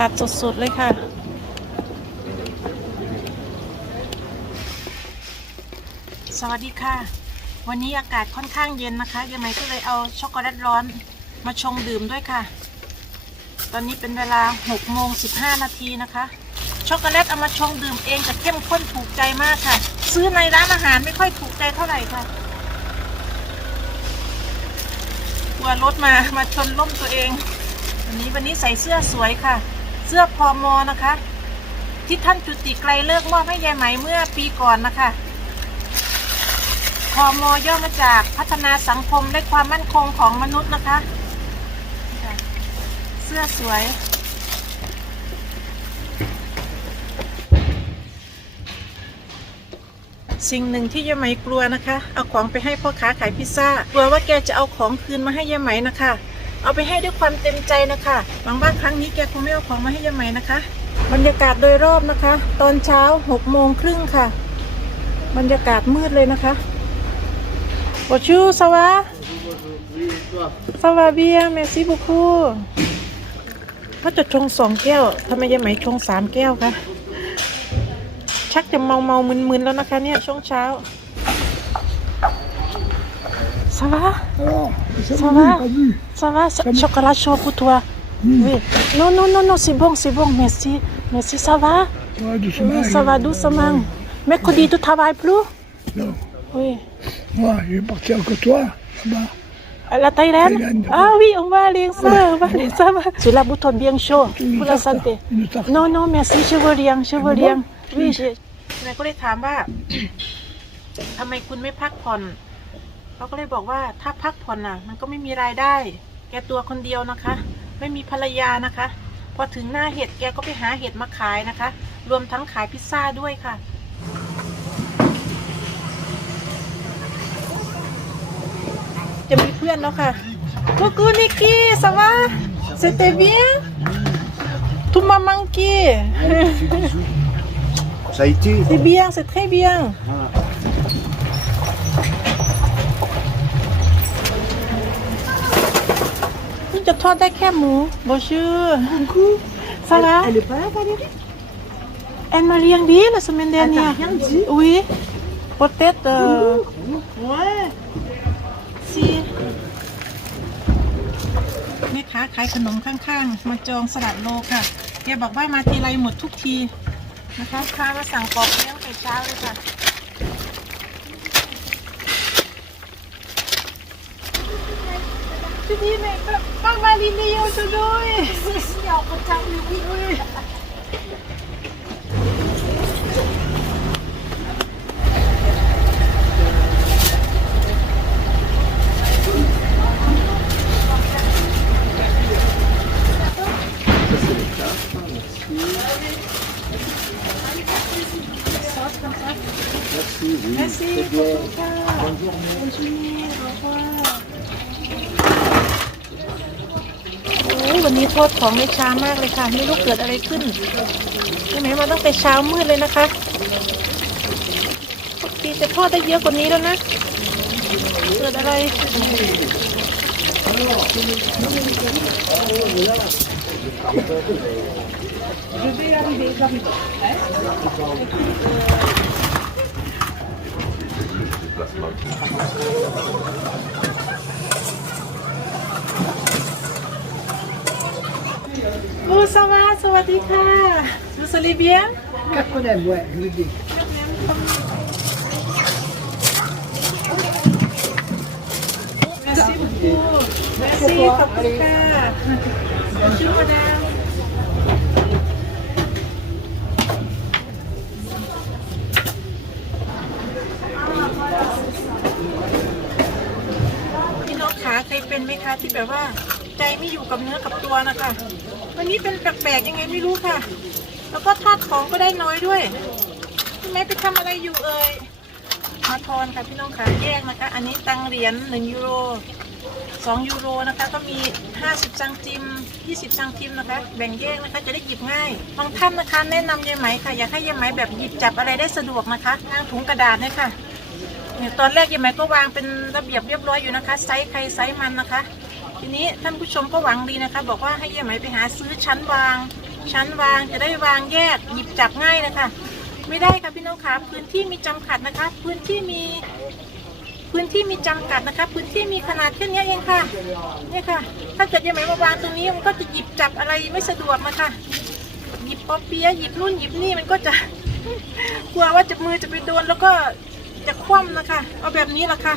ตัดสดๆเลยค่ะ สวัสดีค่ะ วันนี้อากาศค่อนข้างเย็นนะคะยังไงก็เลยเอาช็อกโกแลตร้อนมาชงดื่มด้วยค่ะ ตอนนี้เป็นเวลา6โมง15 นาทีนะคะ ช็อกโกแลตเอามาชงดื่มเองจะเข้มข้นถูกใจมากค่ะ ซื้อในร้านอาหารไม่ค่อยถูกใจเท่าไหร่ค่ะกลัวรถมามาชนล่มตัวเองวันนี้วันนี้ใส่เสื้อสวยค่ะ เสื้อพอมอนะคะ ที่ท่านจุติไกลเลิกมอบให้ยายไหมเมื่อปีก่อนนะคะพอมอย่อมาจากพัฒนาสังคมและความมั่นคงของมนุษย์นะคะ เสื้อสวย สิ่งหนึ่งที่ยายไหมกลัวนะคะ เอาของไปให้พ่อค้าขายพิซซ่ากลัวว่าแกจะเอาของคืนมาให้ยายไหมนะคะ เอาไปให้ด้วยความเต็มใจนะคะหวังว่าครั้งนี้แกคงไม่เอาของมาให้ยายไหมนะคะ บรรยากาศโดยรอบนะคะ ตอนเช้า6โมงครึ่งค่ะ บรรยากาศมืดเลยนะคะบชูสวาสวาเบียเมซีบุคูเขาจะชงสองแก้วทำไมยายไหมชงสามแก้วคะชักจะเมาเมามึนๆแล้วนะคะเนี่ยช่วงเช้า สวา Alors, ça Ça va va pas vu. Ça va, ça- chocolat chaud pour toi. Oui. Non, non, non, non, c'est bon, c'est bon, merci. Merci, ça va Ouais, doucement. Oui, ça va doucement. Mercredi, tu travailles plus Non, Oui. moi, je vais partir avec toi, là-bas. À la Thaïlande Thaïlande. Ah oui, on va aller, ça va, on va aller, ça va. C'est la bouton bien chaud Une pour la tarte, santé. Une tarte. Non, non, merci, je veux rien, je veux Ah bon rien. Oui, je... นายก็เลยถามว่า ทำไมคุณไม่พักผ่อน เขาก็เลยบอกว่าถ้าพักผ่อนน่ะ มันก็ไม่มีรายได้ แกตัวคนเดียวนะคะ ไม่มีภรรยานะคะ พอถึงหน้าเห็ดแกก็ไปหาเห็ดมาขายนะคะ รวมทั้งขายพิซซ่าด้วยค่ะจะมีเพื่อนแล้วค่ะกูกูนิกกี้สวัสดีเซเตเบียทุมามังกี้ Ça a été C'est bien, c'est très bien. Vous จะทอดได้แค่หมูบอชื่อ ça va Elle est pas là, Valérie Elle m'a rien dit la semaine dernière. rien dit Oui. Peut-être. euh, Ouais. Si. แม่ค้าขายขนมข้างๆ มาจองสลัดโลค่ะแกบอกว่ามาทีไรหมดทุกทีนะคะลูกค้ามาสั่งปอกเลี้ยงแต่เช้าเลยค่ะ Tu dis, mais pas, pas Maline aujourd'hui. Si, si, en retard, mais oui, oui. Merci. Bonne journée. Bonne journée. Au revoir. โอ้ย วันนี้โทษของในช้ามากเลยค่ะ ไม่รู้เกิดอะไรขึ้นใช่ไหมมาตั้งแต่เช้ามืดเลยนะคะปกติจะทอดได้เยอะกว่านี้แล้วนะ เกิดอะไรโอ้สวัสดีสวัสดีค่ะดูสลีเบีย Quatre problèmes, ouais, je l'ai dit. Merci beaucoup. Merci, ขอบคุณค่ะชื่อมาดามพี่น้องขาเคยเป็นไหมคะที่แบบว่า ใจไม่อยู่กับเนื้อกับตัวนะคะ วันนี้เป็นแปลกๆยังไงไม่รู้ค่ะ แล้วก็ทอดของก็ได้น้อยด้วยพี่แม่ไปทำอะไรอยู่เอ่ยมาทอนค่ะพี่น้องค่ะแยกนะคะ อันนี้ตังเหรียญ1ยูโร2ยูโรนะคะ ก็มี50ซังจิม20ซังจิมนะคะ แบ่งแยกนะคะ จะได้หยิบง่ายบางท่านนะคะ แนะนำยายไหมค่ะอยากให้ยายไหมแบบหยิบจับอะไรได้สะดวกนะคะทางถุงกระดาษเนี่ยค่ะเนี่ยตอนแรกยายไหมก็วางเป็นระเบียบเรียบร้อยอยู่นะคะ ไซส์ใครไซส์มันนะคะ ทีนี้ท่านผู้ชมก็หวังดีนะคะ บอกว่าให้ยายไหมไปหาซื้อชั้นวาง ชั้นวางจะได้วางแยกหยิบจับง่ายนะคะ ไม่ได้ค่ะพี่น้องคะพื้นที่มีจำกัดนะคะ พื้นที่มีพื้นที่มีจำกัดนะคะ พื้นที่มีขนาดแค่นี้เองค่ะนี่ค่ะ ถ้าเกิดยังไม่มาวางตรงนี้มันก็จะหยิบจับอะไรไม่สะดวกนะคะหยิบป๊อปเปียหยิบนู่นหยิบนี่มันก็จะกลัวว่าจะมือจะไปโดนแล้วก็จะคว่ำนะคะ เอาแบบนี้ละค่ะ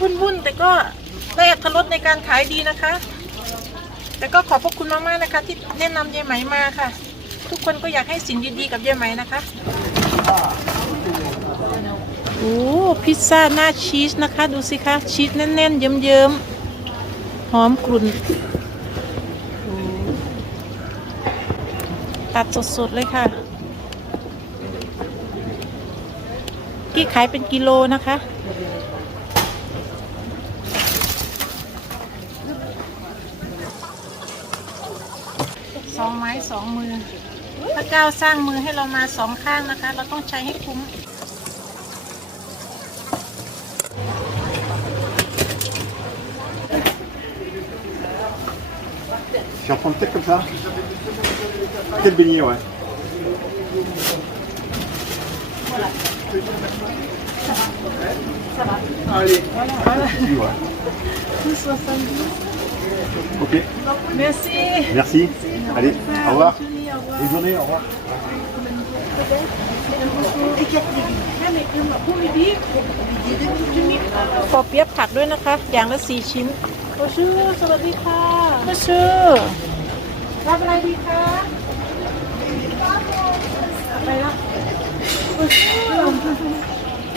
วุ่นๆแต่ก็ ได้อัตรสในการขายดีนะคะแต่ก็ขอบพระคุณมากๆนะคะ ที่แนะนำยายไหมมาค่ะ ทุกคนก็อยากให้สิ่งดีๆกับยายไหมนะคะโอ้พิซซ่าหน้าชีสนะคะ ดูสิคะชีสแน่นๆ เยิ้มๆหอมกลุ่นตัดสดๆเลยค่ะกี่ขายเป็นกิโลนะคะ สองไม้สองมือ พระเจ้าสร้างมือให้เรามาสองข้างนะคะ เราต้องใช้ให้คุ้ม J'en prends peut-être comme ça. Quel beignet, ouais. Allez. Oui, ouais. Ok, Merci. merci. Allez, au revoir. Bonne journée, au revoir. ขอเปียบผักด้วยนะคะ อย่างละสี่ชิ้นโอชื่อสวัสดีค่ะโอชื่อรับอะไรดีคะอะไรนะโอชื่อ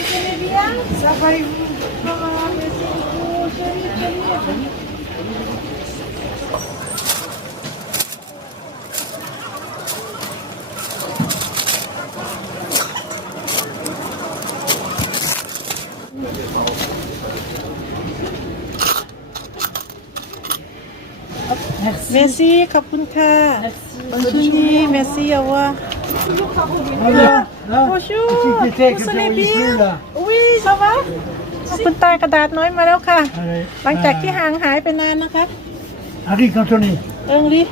Vous allez bien Ça va et vous Ça va, merci beaucoup. Salut, salut, Merci ขอบคุณค่ะ Bonjour merci au revoir Alors, là, Bonjour petit qui était que vous tu allez voyais bien plus, là. Oui ça va คุณตากระดาษน้อยมาแล้วค่ะ Allez. หลังจากที่ Euh, ห่างหายไปนานนะคะ Harry Cantoni. เอิงลิ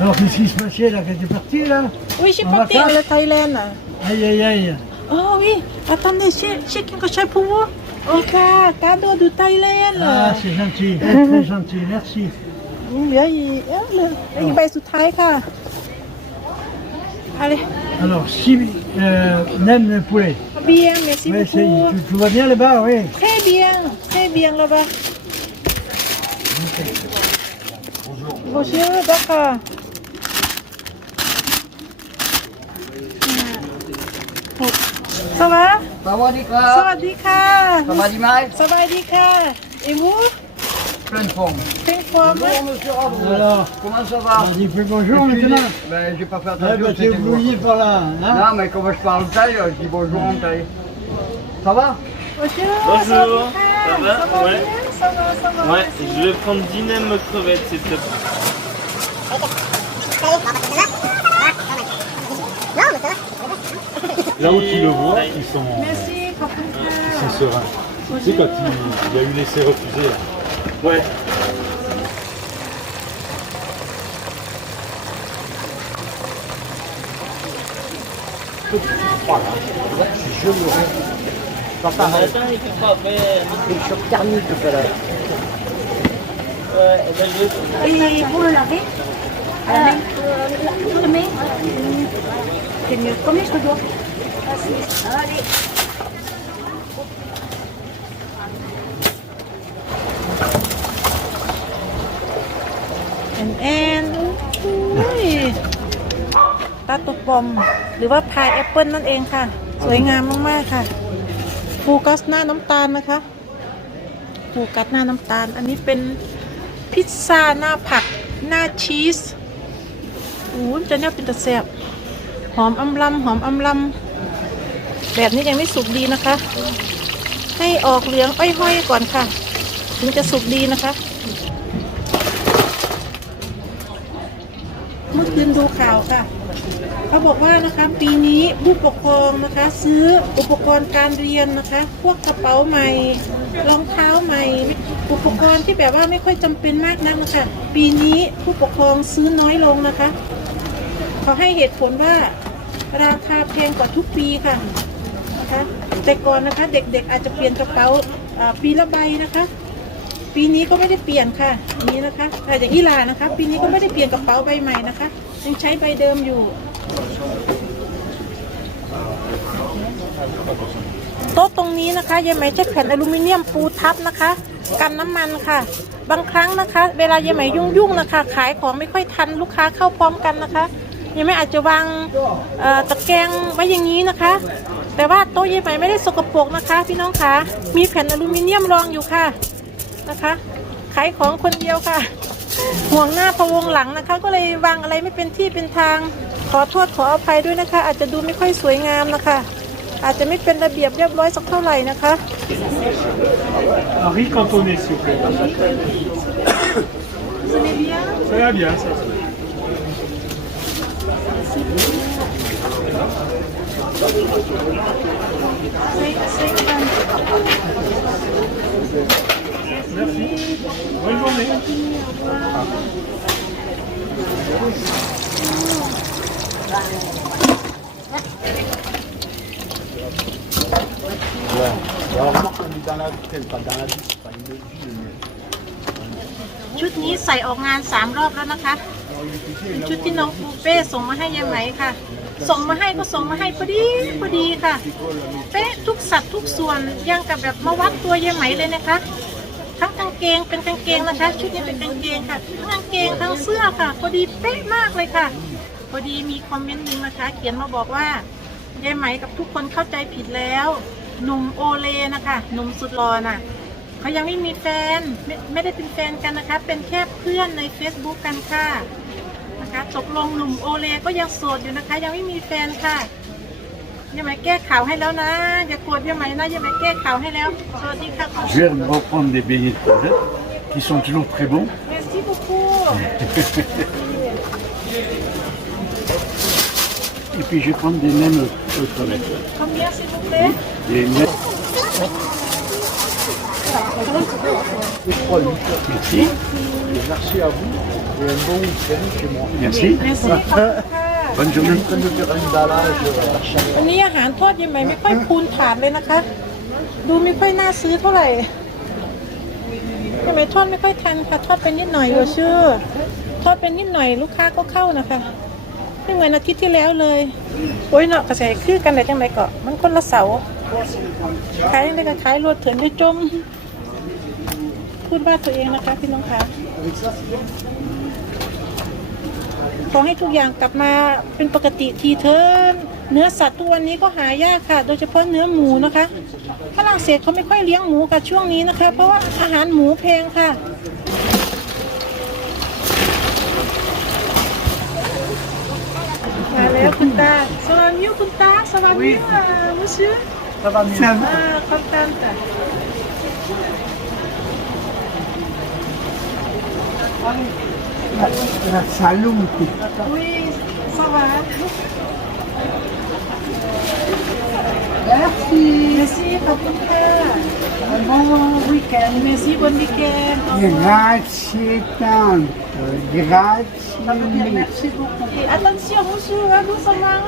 Alors, qu'est-ce qui se passait là quand t'es parti là วิชิ En ปติ vacances อะไรไทยแลนด์อะ Aïe aïe aïe. Oh oui attendez c'est c'est quelque chose pour vous Ok cadeau du Thaïlande Ah, c'est gentil, très gentil, merci. เหลืออีกเอ้าเหลืออีกใบสุดท้ายค่ะอะไร Alors, si euh, même le poulet. bien merci Oui, c'est- beaucoup tu, tu vas bien là-bas, oui. très bien très bien là-bas bonjour d'accord ça va สวัสดีครัสบวัสดีค่ะสวัสดีไหมสบายดีค่ะเอมู pleine forme. Pleine forme Bonjour monsieur Rabou. Alors Comment ça va Vas-y, fais bonjour puis, maintenant. Ben, j'ai pas fait eh ben, attention. Ah, ben, t'es oublié par là, non Non, mais comme je parle taille, je dis bonjour en taille. Ça va Bonjour. Bonjour. Ça va, ça va Ouais. ça va, ça va. Ouais, merci. je vais prendre dynamo crevette, s'il te plaît. Là où tu le vois, ils sont, Merci, ils sont sereins. Tu sais, quand il, il y a eu l'essai refusé. Ouais. Attends, il fait pas faire. C'est choc thermique que là. Ouais, et ben je... Et pour le laver, à la main, euh, sur le main, c'est mieux. Combien je te dois Allez. แอนแอนอุ้ยตาตุกบอม หรือว่าพายแอปเปิลนั่นเองค่ะ สวยงามมาก ๆ ค่ะฟูกัสหน้าน้ำตาลนะคะฟูกัสหน้าน้ำตาล อันนี้เป็นพิซซ่าหน้าผักหน้าชีสอู้จะเนี่ยเป็นตะแสบหอมอำลำหอมอำลำแบบนี้ยังไม่สุกดีนะคะ ให้ออกเหลืองอ้อยๆก่อนค่ะ ถึงจะสุกดีนะคะ เมื่อคืนดูข่าวค่ะ เขาบอกว่านะคะปีนี้ผู้ปกครองนะคะ ซื้ออุปกรณ์การเรียนนะคะ พวกกระเป๋าใหม่รองเท้าใหม่ อุปกรณ์ที่แบบว่าไม่ค่อยจำเป็นมากนักนะคะ ปีนี้ผู้ปกครองซื้อน้อยลงนะคะเขาให้เหตุผลว่าราคาแพงกว่าทุกปีค่ะนะคะแต่ก่อนนะคะเด็กๆอาจจะเปลี่ยนกระเป๋าปีละใบนะคะ ปีนี้ก็ไม่ได้เปลี่ยนค่ะนี่นะคะแต่อย่างอีลานะคะ ปีนี้ก็ไม่ได้เปลี่ยนกระเป๋าใบใหม่นะคะยังใช้ใบเดิมอยู่ โต๊ะตรงนี้นะคะยายไหมใช้แผ่นอลูมิเนียมปูทับนะคะ กันน้ำมันค่ะ บางครั้งนะคะ เวลายายไหมยุ่งๆนะคะ ขายของไม่ค่อยทันลูกค้าเข้าพร้อมกันนะคะยายไหมอาจจะวางตะแกรงไว้อย่างนี้นะคะ แต่ว่าโต๊ะยายไหมไม่ได้สกปรกนะคะ พี่น้องคะมีแผ่นอลูมิเนียมรองอยู่ค่ะนะคะ ขายของคนเดียวค่ะ ห่วงหน้าพะวงหลังนะคะ ก็เลยวางอะไรไม่เป็นที่เป็นทาง ขอโทษขออภัยด้วยนะคะ อาจจะดูไม่ค่อยสวยงามนะคะ อาจจะไม่เป็นระเบียบเรียบร้อยสักเท่าไหร่นะคะ Harry cantonné, s'il vous plaît. Ça va bien, ça. ใ Bonne journée. ชุดนี้ใส่ออกงานสามรอบแล้วนะคะเป็นชุดที่น้องปูเป้ส่งมาให้ยายไหมค่ะ ส่งมาให้ก็ส่งมาให้พอดีพอดีค่ะเป๊ะทุกสัดทุกส่วนยังกับแบบมาวัดตัวยายไหมเลยนะคะ เกงเป็นกางเกงนะคะ ชุดนี้เป็นกางเกงค่ะทั้งกางเกงทั้งเสื้อค่ะ พอดีเป๊ะมากเลยค่ะ พอดีมีคอมเมนต์หนึ่งนะคะ เขียนมาบอกว่ายายไหมกับทุกคนเข้าใจผิดแล้วหนุ่มโอเลนะคะหนุ่มสุดหล่อน่ะเขายังไม่มีแฟนไม่ไม่ได้เป็นแฟนกันนะคะ เป็นแค่เพื่อนใน Facebook กันค่ะนะคะตกลงหนุ่มโอเลก็ยังโสดอยู่นะคะ ยังไม่มีแฟนค่ะ ยังไม่แก้ข่าวให้แล้วนะ อย่าโกรธยังไม่นะยังไม่แก้ข่าวให้แล้วสวัสดีค่ะ Je vais reprendre des beignets de crevettes qui sont toujours très bons. Merci beaucoup Et puis je vais prendre des nems aux crevettes. combien s'il vous plaît Des nems. Merci. Merci à vous et un bon week-end chez moi. Merci. Merci ข วันนี้อาหารทอดยังไงไม่ค่อยคูณฐานเลยนะคะ ดูไม่ค่อยน่าซื้อเท่าไหร่ยังไงทอดไม่ค่อยทันค่ะทอดเป็นนิดหน่อยเออชื่อทอดเป็นนิดหน่อยลูกค้าก็เข้านะคะไม่เหมือนอาทิตย์ที่แล้วเลยโอ้ยเนาะกระแสคือกันแต่จังไรก็มันคนละเสาขายยังไงก็ขายรวดเถื่อนด้จม พูดว่าตัวเองนะคะพี่น้องคะ อให้ทุกอย่างกลับมาเป็นปกติทีเถินเนื้อสัตว์ทุกวันนี้ก็หายากค่ะ โดยเฉพาะเนื้อหมูนะคะฝรั่งเศสเขาไม่ค่อยเลี้ยงหมูค่ะช่วงนี้นะคะ เพราะว่าอาหารหมูแพงค่ะมาแล้วคุณตาสวัสดีคุณตาสวัสดีค่ะมุชิ Ça va mieux. อ่าคอนตันค่ะ La. Oui, ça va. Merci. Merci, Papa. Bon week-end. Merci, bon week-end. Grazie tanto. Grazie. Merci beaucoup. Et attention, monsieur, hein, doucement.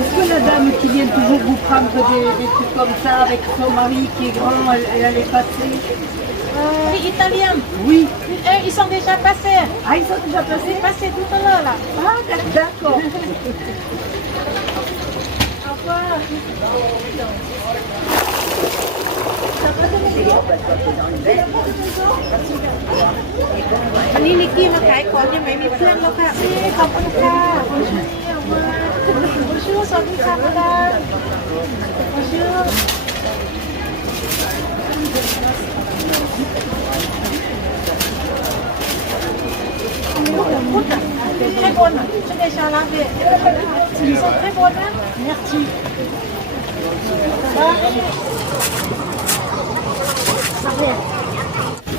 Est-ce que la dame qui vient toujours vous prendre des, des trucs comme ça avec son mari qui est grand, elle, elle allait passer Euh, italien. Oui. Euh, ils sont déjà passés. Ah, ils sont déjà C'est passés passé tout à l'heure, là. Ah, d'accord. Au revoir. วันนี้นิกกี้มาขายของยังไม่มีเพื่อนแล้วค่ะนี่ขอบคุณค่ะคุณชื่อมาคุณชื่อสวัสดีค่ะคุณดาคุณชื่อ très bonne. C'est déjà lavé. Ils sont très bonnes. hein. Merci.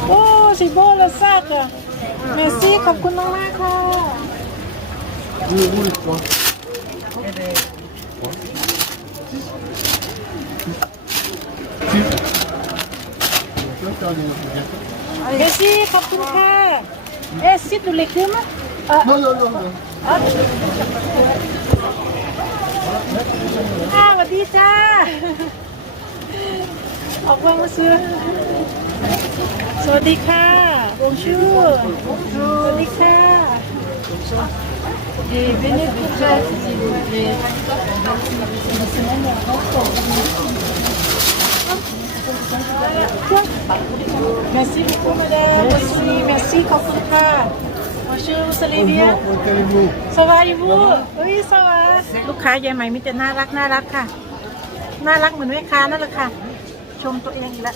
Oh, c'est beau le sac. Merci, ขอบคุณมากๆค่ะ Deux roules, trois. Merci ขอบคุณค่ะ เอ๊ะซิดดูเล็กขึ้นไหม Non, non, non, non. ค่ะสวัสดีจ้า ออกวางมาซื้อ สวัสดีค่ะบงชูสวัสดีค่ะ Des beignets de courgettes, s'il vous plaît. Merci beaucoup madame merci merci ขอบคุณค่ะ Bonjour vous allez bien Comment allez-vous สวัสดีบูอุ้ยสวัสดีลูกค้ายายใหม่มีแต่น่ารักน่ารักค่ะ น่ารักเหมือนแม่ค้านั่นแหละค่ะ ชมตัวเองอีกแล้ว